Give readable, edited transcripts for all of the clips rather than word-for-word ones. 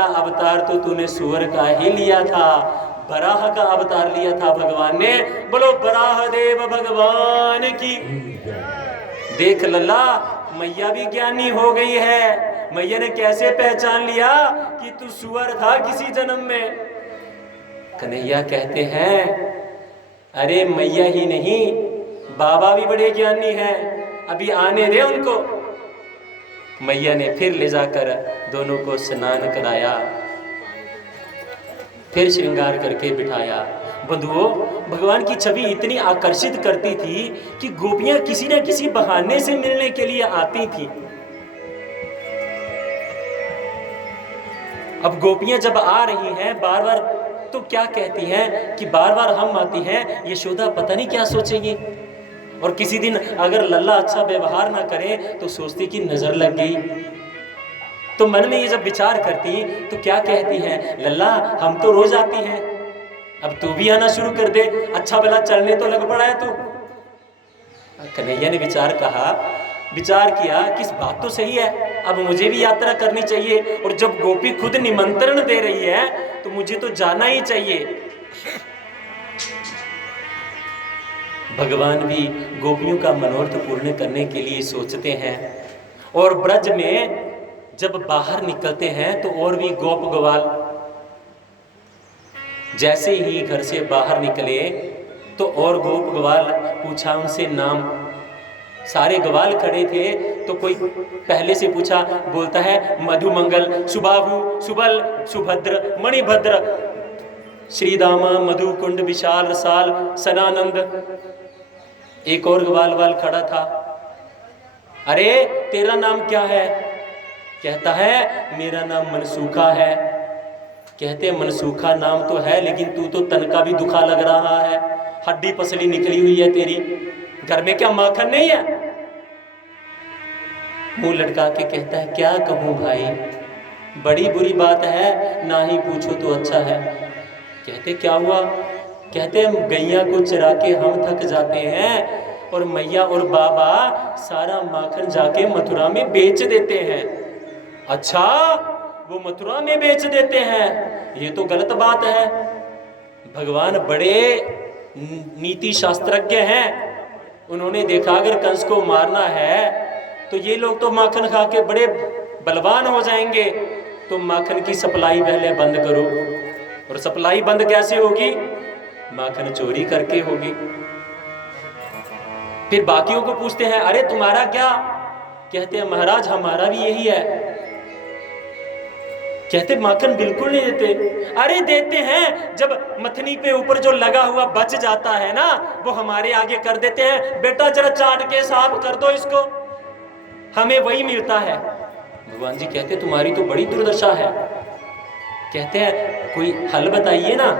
पहला अवतार तो तूने सूअर का ही लिया था, बराह का अवतार लिया था भगवान ने। बोलो बराह देव भगवान की। देख लल्ला, मैया भी ज्ञानी हो गई है। मैया ने कैसे पहचान लिया कि तू सूअर था किसी जन्म में। कन्हैया कहते हैं, अरे मैया ही नहीं, बाबा भी बड़े ज्ञानी हैं, अभी आने दे उनको। मैया ने फिर ले जाकर दोनों को स्नान कराया, फिर श्रृंगार करके बिठाया। बंधुओं, भगवान की छवि इतनी आकर्षित करती थी कि गोपियां किसी न किसी बहाने से मिलने के लिए आती थी। अब गोपियां जब आ रही हैं बार बार, तो क्या कहती हैं कि बार बार हम आती हैं, यशोदा पता नहीं क्या सोचेगी। और किसी दिन अगर लल्ला अच्छा व्यवहार ना करे तो सोचती कि नजर लग गई। तो मन में ये जब विचार करती तो क्या कहती हैं, लल्ला हम तो रोज आती हैं, अब तू भी आना शुरू कर दे, अच्छा भला चलने तो लग पड़ा है तू। कन्हैया ने विचार किया कि इस बात तो सही है, अब मुझे भी यात्रा करनी चाहिए। और जब गोपी खुद निमंत्रण दे रही है तो मुझे तो जाना ही चाहिए। भगवान भी गोपियों का मनोरथ पूर्ण करने के लिए सोचते हैं। और ब्रज में जब बाहर निकलते हैं तो और भी गोप ग्वाल जैसे ही घर से बाहर निकले तो और गोप ग्वाल पूछा उनसे नाम। सारे ग्वाल खड़े थे तो कोई पहले से पूछा, बोलता है मधुमंगल, सुबाहु, सुबल, सुभद्र, मणिभद्र, श्रीदामा, मधुकुंड, विशाल, रसाल, सनानंद। एक और ग्वाल खड़ा था, अरे तेरा नाम क्या है? कहता है मेरा नाम मनसूखा है। कहते मनसूखा नाम तो है, लेकिन तू तो तन का भी दुखा लग रहा है, हड्डी पसली निकली हुई है तेरी, घर में क्या माखन नहीं है? मुंह लटका के कहता है क्या कहूँ भाई, बड़ी बुरी बात है, ना ही पूछो तो अच्छा है। कहते क्या हुआ? कहते गैया को चरा के हम थक जाते हैं और मैया और बाबा सारा माखन जाके मथुरा में बेच देते हैं। अच्छा, वो मथुरा में बेच देते हैं, ये तो गलत बात है। भगवान बड़े नीति शास्त्रज्ञ हैं, उन्होंने देखा अगर कंस को मारना है तो ये लोग तो माखन खा के बड़े बलवान हो जाएंगे, तो माखन की सप्लाई पहले बंद करो। और सप्लाई बंद कैसे होगी? माखन चोरी करके होगी। फिर बाकियों को पूछते हैं, अरे तुम्हारा क्या? कहते हैं महाराज हमारा भी यही है। कहते माखन बिल्कुल नहीं देते। अरे देते हैं, जब मथनी पे ऊपर जो लगा हुआ बच जाता है ना, वो हमारे आगे कर देते हैं, बेटा जरा चाट के साफ कर दो इसको, हमें वही मिलता है। भगवान जी कहते तुम्हारी तो बड़ी दुर्दशा है। कहते हैं कोई हल बताइए ना।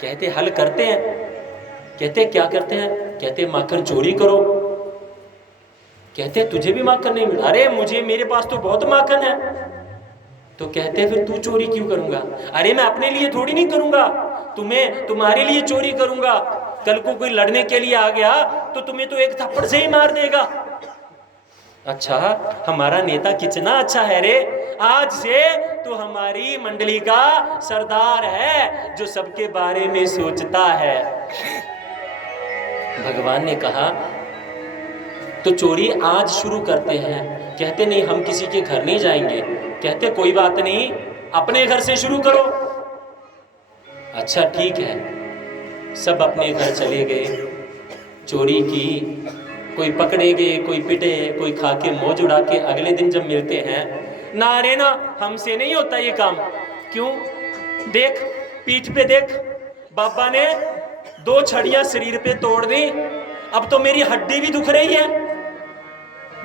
कहते हल करते हैं। कहते क्या करते हैं? कहते माखन चोरी करो। कहते तुझे भी माखन नहीं मिला? अरे मुझे, मेरे पास तो बहुत माखन है। तो कहते हैं फिर तू चोरी क्यों करूंगा? अरे मैं अपने लिए थोड़ी नहीं करूंगा, तुम्हारे लिए चोरी करूंगा। कल को कोई लड़ने के लिए आ गया तो तुम्हें तो एक थप्पड़ से ही मार देगा। अच्छा, हमारा नेता कितना अच्छा है रे, आज से तू हमारी मंडली का सरदार है जो सबके बारे में सोचता है। भगवान ने कहा तो चोरी आज शुरू करते हैं। कहते नहीं हम किसी के घर नहीं जाएंगे। कहते कोई बात नहीं, अपने घर से शुरू करो। अच्छा ठीक है, सब अपने घर चले गए, चोरी की, कोई पकड़े गए, कोई पिटे, कोई खा के मौज उड़ा के। अगले दिन जब मिलते हैं, ना रे ना, हमसे नहीं होता ये काम। क्यों? देख पीठ पे देख, बाबा ने 2 छड़ियां शरीर पे तोड़ दी, अब तो मेरी हड्डी भी दुख रही है।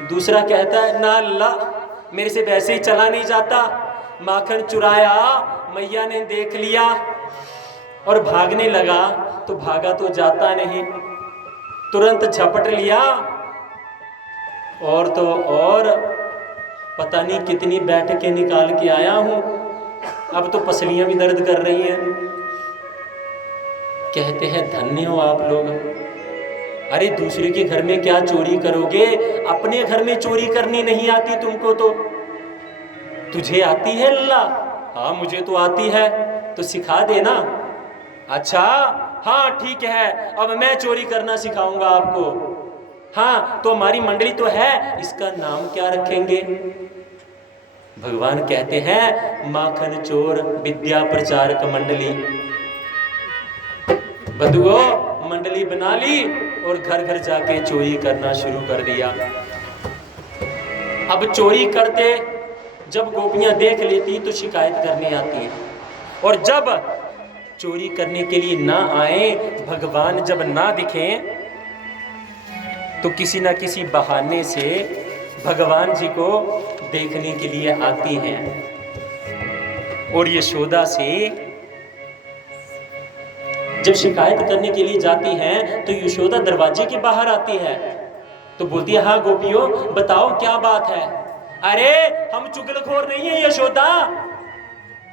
दूसरा कहता है ना अल्लाह, मेरे से वैसे ही चला नहीं जाता, माखन चुराया, मैया ने देख लिया और भागने लगा तो भागा तो जाता नहीं, तुरंत झपट लिया और तो और पता नहीं कितनी बैठकें निकाल के आया हूं, अब तो पसलियां भी दर्द कर रही हैं। कहते हैं धन्य हो आप लोग। अरे दूसरे के घर में क्या चोरी करोगे, अपने घर में चोरी करनी नहीं आती तुमको तो तुझे आती है अल्लाह। हाँ मुझे तो आती है, तो सिखा देना। अच्छा हाँ ठीक है, अब मैं चोरी करना सिखाऊंगा आपको। हाँ तो हमारी मंडली तो है, इसका नाम क्या रखेंगे? भगवान कहते हैं माखन चोर विद्या प्रचारक मंडली। बंधुओं मंडली बना ली और घर घर जाके चोरी करना शुरू कर दिया। अब चोरी करते जब गोपियां देख लेती तो शिकायत करने आती, और जब चोरी करने के लिए ना आए, भगवान जब ना दिखें, तो किसी ना किसी बहाने से भगवान जी को देखने के लिए आती हैं। और यशोदा से जब शिकायत करने के लिए जाती हैं तो यशोदा दरवाजे के बाहर आती है, तो बोलती है हाँ गोपियों बताओ क्या बात है। अरे हम चुगलखोर नहीं है यशोदा,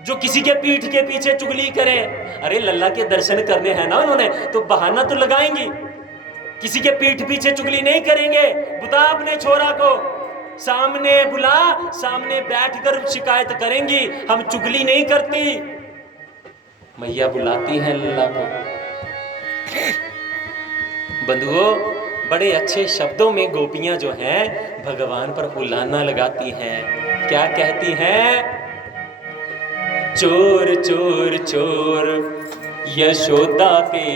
जो किसी के पीठ के पीछे चुगली करे। अरे लल्ला के दर्शन करने हैं ना उन्होंने, तो बहाना तो लगाएंगी, किसी के पीठ पीछे चुगली नहीं करेंगे। बुला अपने छोरा को, सामने बुला, सामने बैठकर शिकायत करेंगी, हम चुगली नहीं करती। मैया बुलाती हैं लल्ला को। बंधुओं बड़े अच्छे शब्दों में गोपियां जो हैं भगवान पर उलाहना लगाती हैं। क्या कहती हैं? चोर चोर चोर यशोदा के